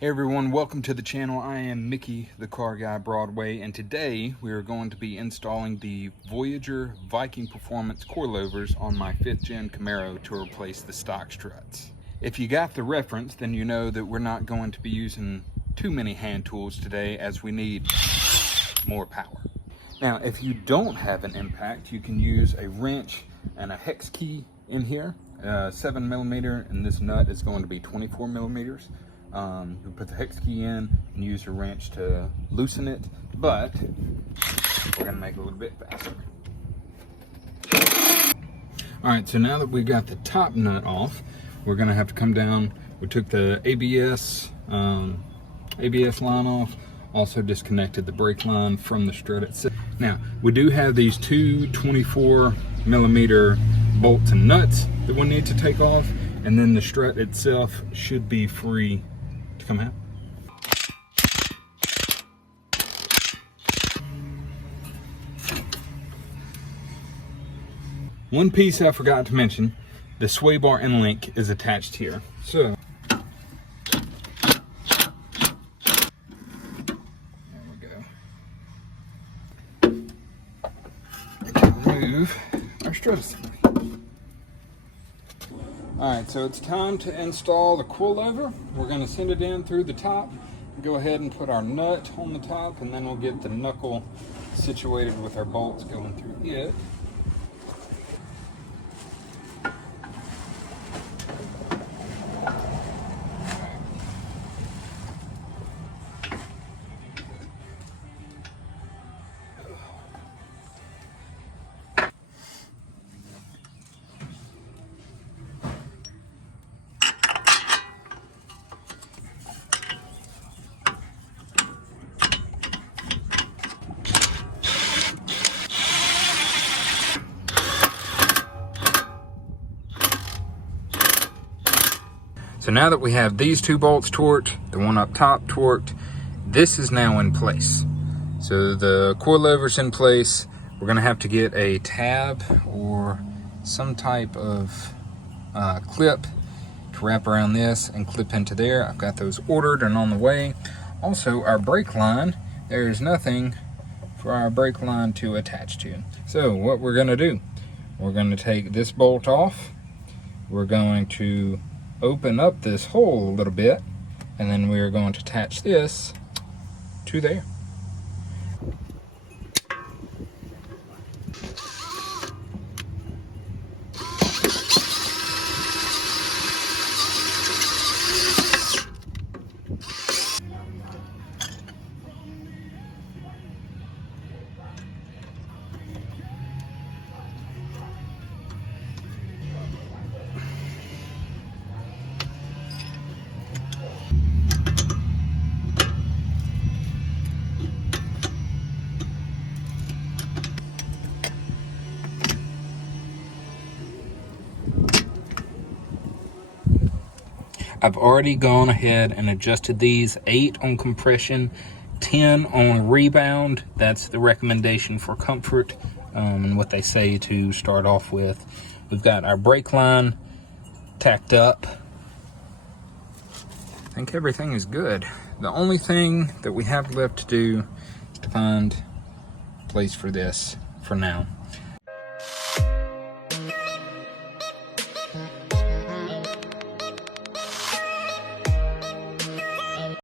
Hey everyone, welcome to the channel. I am Mickey, the Car Guy Broadway, and today we are going to be installing the Voyager Viking Performance coilovers on my 5th gen Camaro to replace the stock struts. If you got the reference, then you know that we're not going to be using too many hand tools today, as we need more power. Now, if you don't have an impact, you can use a wrench and a hex key in here, 7mm, and this nut is going to be 24mm. You put the hex key in and use your wrench to loosen it, but we're gonna make it a little bit faster. All right, so now that we got the top nut off, we're gonna have to come down. We took the ABS line off, also disconnected the brake line from the strut itself. Now, we do have these two 24mm bolts and nuts that we need to take off, and then the strut itself should be free to come out. One piece I forgot to mention, the sway bar and link is attached here. So, there we go. Remove our strut assembly. Alright, so it's time to install the coilover. We're going to send it in through the top. Go ahead and put our nut on the top, and then we'll get the knuckle situated with our bolts going through it. So now that we have these two bolts torqued, the one up top torqued, this is now in place. So the coilover's in place. We're gonna have to get a tab or some type of clip to wrap around this and clip into there. I've got those ordered and on the way. Also, our brake line, there is nothing for our brake line to attach to. So what we're gonna do, we're gonna take this bolt off. We're going to open up this hole a little bit, and then we're going to attach this to there. I've already gone ahead and adjusted these, 8 on compression, 10 on rebound. That's the recommendation for comfort and what they say to start off with. We've got our brake line tacked up. I think everything is good. The only thing that we have left to do is to find a place for this for now.